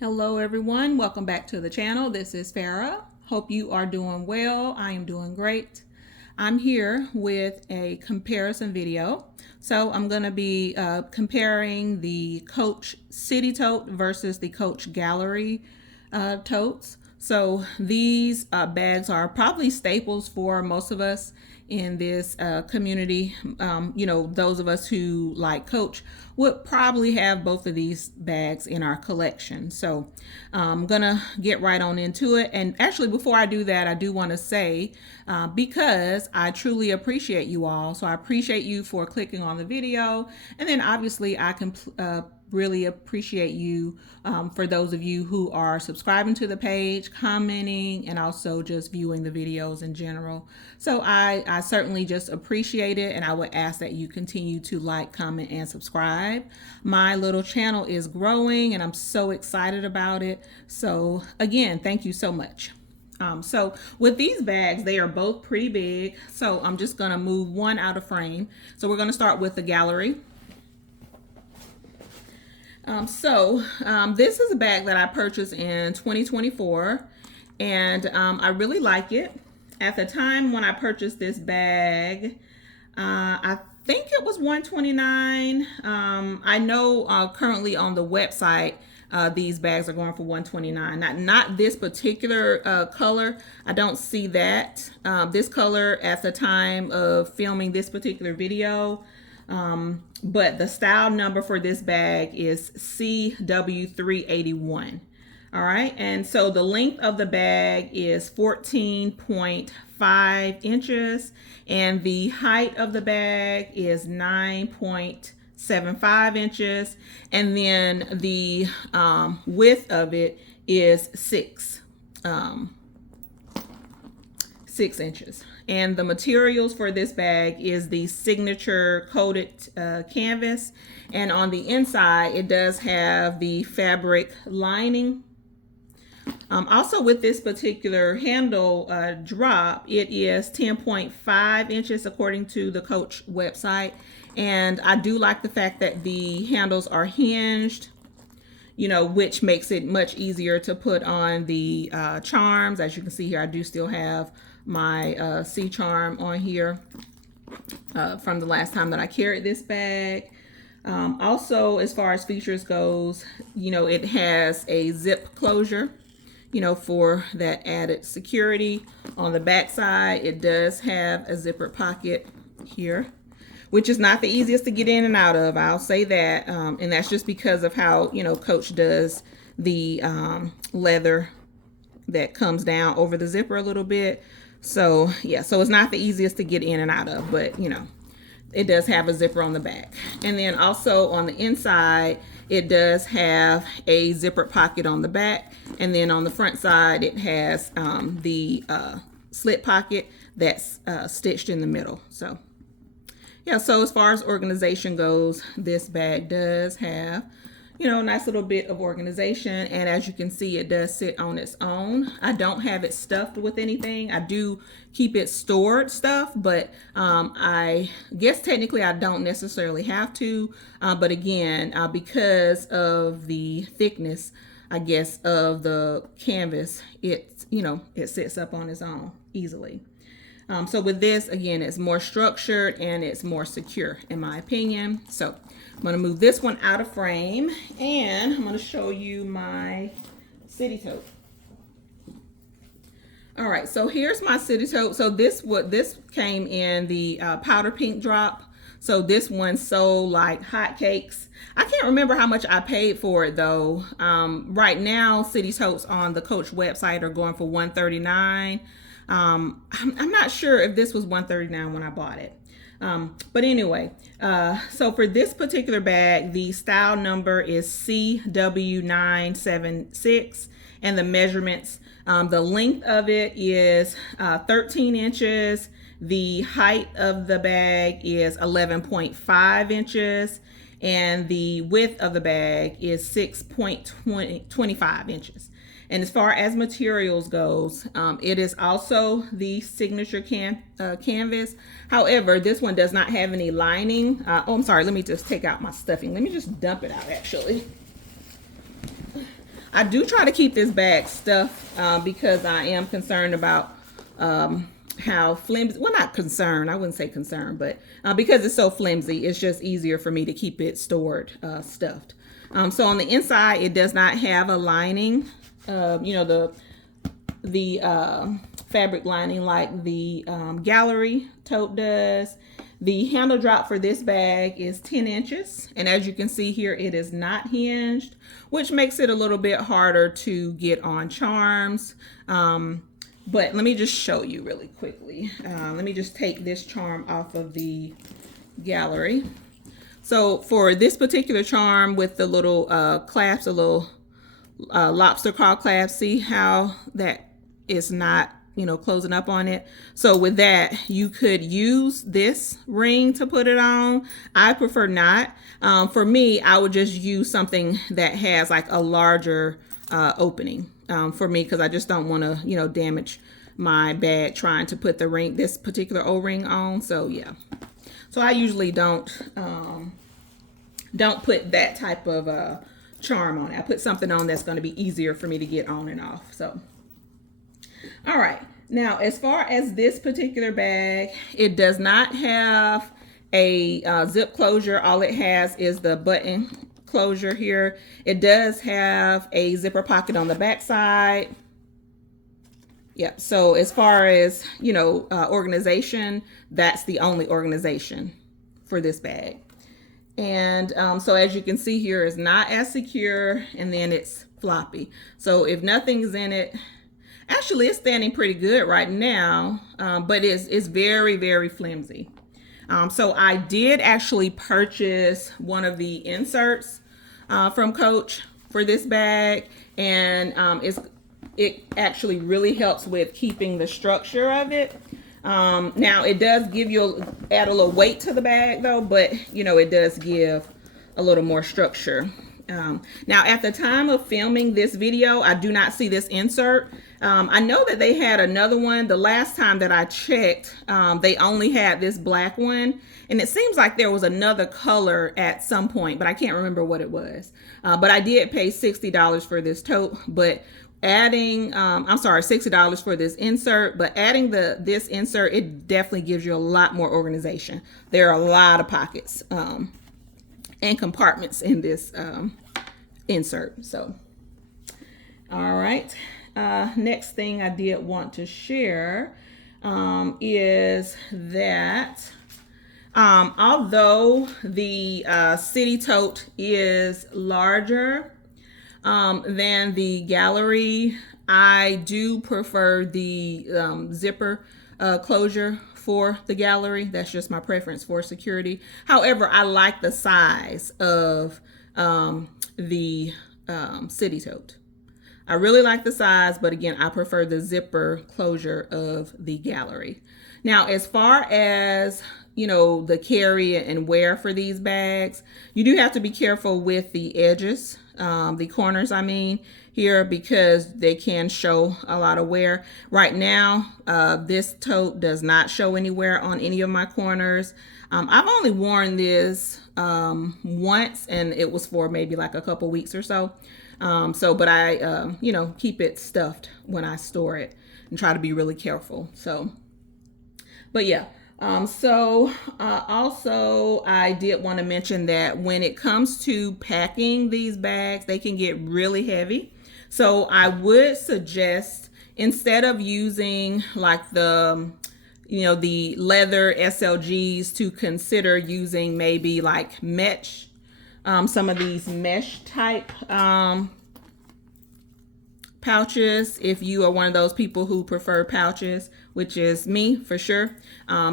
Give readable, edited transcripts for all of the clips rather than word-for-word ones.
Hello everyone, welcome back to the channel. This is Farah. Hope you are doing well. I am doing great. I'm here with a comparison video. So I'm going to be comparing the Coach City Tote versus the Coach Gallery totes. So these bags are probably staples for most of us in this community. Those of us who like Coach would probably have both of these bags in our collection. So I'm gonna get right on into it. And actually, before I do that, I do want to say, because I truly appreciate you all. So I appreciate you for clicking on the video. And then obviously I can really appreciate you for those of you who are subscribing to the page, commenting, and also just viewing the videos in general. So I certainly just appreciate it, and I would ask that you continue to like, comment, and subscribe. My little channel is growing and I'm so excited about it. So again, thank you so much. So with these bags, they are both pretty big. So I'm just gonna move one out of frame. So we're gonna start with the gallery. This is a bag that I purchased in 2024, and I really like it. At the time when I purchased this bag, I think it was $129. I know currently on the website, these bags are going for $129. Not this particular color. I don't see that. This color at the time of filming this particular video. But the style number for this bag is CW381. All right, and so the length of the bag is 14.5 inches, and the height of the bag is 9.75 inches, and then the width of it is 6 inches. And the materials for this bag is the signature coated canvas, and on the inside it does have the fabric lining. Also with this particular handle drop, it is 10.5 inches according to the Coach website, and I do like the fact that the handles are hinged, which makes it much easier to put on the charms. As you can see here, I do still have my C charm on here from the last time that I carried this bag. Also, as far as features goes, it has a zip closure, for that added security. On the back side, it does have a zipper pocket here, which is not the easiest to get in and out of, I'll say that. And that's just because of how, Coach does the leather that comes down over the zipper a little bit. So yeah, so it's not the easiest to get in and out of, but it does have a zipper on the back. And then also on the inside, it does have a zipper pocket on the back. And then on the front side, it has the slit pocket that's stitched in the middle. So yeah, so as far as organization goes, this bag does have, a nice little bit of organization. And as you can see, it does sit on its own. I don't have it stuffed with anything. I do keep it stored stuff, but I guess technically I don't necessarily have to. But again, because of the thickness, I guess, of the canvas, it sits up on its own easily. So with this, again, it's more structured and it's more secure in my opinion. So I'm going to move this one out of frame, and I'm going to show you my city tote. All right, so here's my city tote. So this came in the powder pink drop. So this one sold like hotcakes. I can't remember how much I paid for it though. Right now, city totes on the Coach website are going for $139. I'm not sure if this was $139 when I bought it. But anyway, so for this particular bag, the style number is CW976, and the measurements, the length of it is 13 inches. The height of the bag is 11.5 inches, and the width of the bag is 6.25 inches. And as far as materials goes, it is also the signature canvas. However, this one does not have any lining. I'm sorry, let me just take out my stuffing. Let me just dump it out actually. I do try to keep this bag stuffed because I am concerned about how flimsy, well, not concerned, I wouldn't say concerned, but because it's so flimsy, it's just easier for me to keep it stored stuffed. So on the inside, it does not have a lining, you know, the fabric lining like the gallery tote does. The handle drop for this bag is 10 inches. And as you can see here, it is not hinged, which makes it a little bit harder to get on charms. But let me just show you really quickly. Let me just take this charm off of the gallery. So for this particular charm with the little clasps, a little lobster claw clasp, see how that is not, you know, closing up on it. So with that, you could use this ring to put it on. I prefer not. For me, I would just use something that has like a larger opening for me, because I just don't want to, you know, damage my bag trying to put the ring, this particular O-ring on. So yeah, so I usually don't put that type of charm on it. I put something on that's going to be easier for me to get on and off. So all right, now as far as this particular bag, it does not have a zip closure. All it has is the button closure here. It does have a zipper pocket on the back side. Yep, so as far as, you know, organization, that's the only organization for this bag. And so as you can see here, it's not as secure, and then it's floppy. So if nothing's in it, actually it's standing pretty good right now, but it's very, very flimsy. So I did actually purchase one of the inserts from Coach for this bag, and it actually really helps with keeping the structure of it. Now it does give you add a little weight to the bag though, but you know, it does give a little more structure. Now at the time of filming this video, I do not see this insert. I know that they had another one. The last time that I checked, they only had this black one, and it seems like there was another color at some point, but I can't remember what it was. But I did pay $60 for this tote, but adding I'm sorry, $60 for this insert, but adding this insert, it definitely gives you a lot more organization. There are a lot of pockets and compartments in this insert. So all right, next thing I did want to share is that although the city tote is larger than the gallery, I do prefer the zipper closure for the gallery. That's just my preference for security. However, I like the size of the city tote. I really like the size, but again, I prefer the zipper closure of the gallery. Now, as far as, you know, the carry and wear for these bags, you do have to be careful with the edges, the corners, I mean, here, because they can show a lot of wear. Right now, this tote does not show any wear on any of my corners. I've only worn this once, and it was for maybe like a couple weeks or so. But I, you know, keep it stuffed when I store it and try to be really careful. So, but yeah. Also, I did want to mention that when it comes to packing these bags, they can get really heavy. So I would suggest, instead of using like the, you know, the leather SLGs, to consider using maybe like mesh, some of these mesh type pouches, if you are one of those people who prefer pouches, which is me for sure.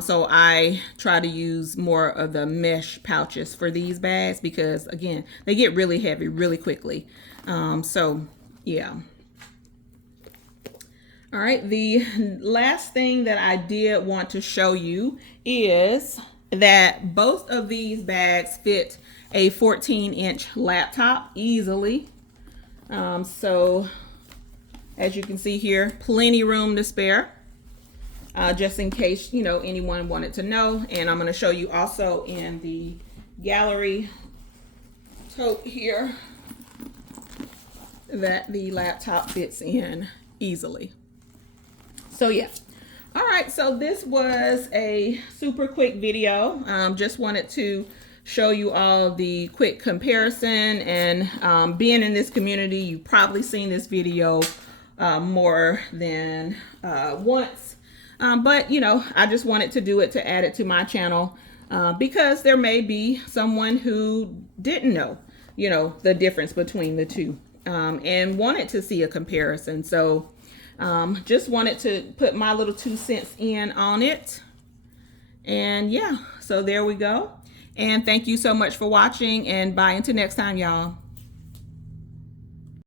So I try to use more of the mesh pouches for these bags because, again, they get really heavy really quickly. So yeah. All right, the last thing that I did want to show you is that both of these bags fit a 14-inch laptop easily. So as you can see here, plenty room to spare, just in case, you know, anyone wanted to know. And I'm going to show you also in the gallery tote here. that the laptop fits in easily. So yeah. All right, so this was a super quick video. Just wanted to show you all the quick comparison, and being in this community, you've probably seen this video more than once. But you know, I just wanted to do it to add it to my channel because there may be someone who didn't know, you know, the difference between the two and wanted to see a comparison. So just wanted to put my little 2 cents in on it. And yeah, so there we go. And thank you so much for watching, and bye until next time, y'all.